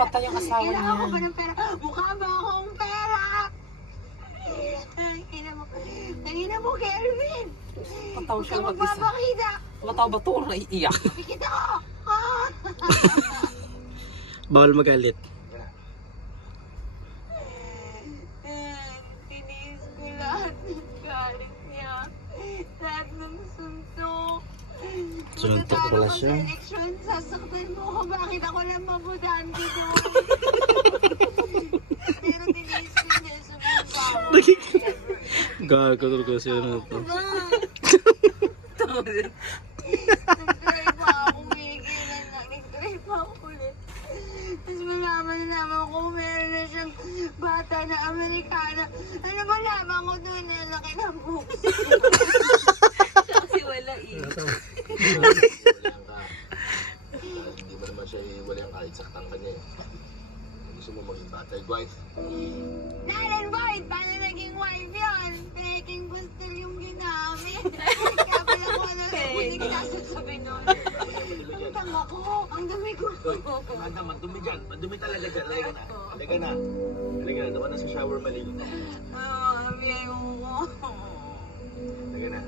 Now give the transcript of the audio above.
namatay ang asawa niya. Kailangan ko ba ng pera? Mukha ba akong pera? Tangina mo, Kelvin! Mataw siya Huwag mag-isa. kang magpapakita! Mataw ba ito? Naiiyak. Pikit ako! Ah! Bawal magalit. Tiniis ko lahat ng galit niya. Lahat ng suntok. Suntok pala siya. Sa eleksyon, sasaktan mo ko. Bakit ako lang mabudahan dito? Pero tiniis ko niya. Sumumpa ako. Gago talaga siya na to. Nag-drive ako, umigilan na. Nag-drive ako ulit. Tapos malaman ko meron na siyang bata na Amerikana. Ano ba laman ko doon na laki ng buhok? Kasi wala eh. Hindi mo naman siya iwalang kahit saktan ka niya eh. Gusto mo maging batay, wife? Nalan Boyd! Paano naging wife yun? Peking gusto yung ginamit. Kaya pala ko na butik sasabi nun. Ang tanga ko! Ang dami ko! Madam, madumi dyan. Madumi talaga dyan. Halika na. Halika na. Halika na. Naman na sa shower maligo. Ah, ayaw ko. Halika na.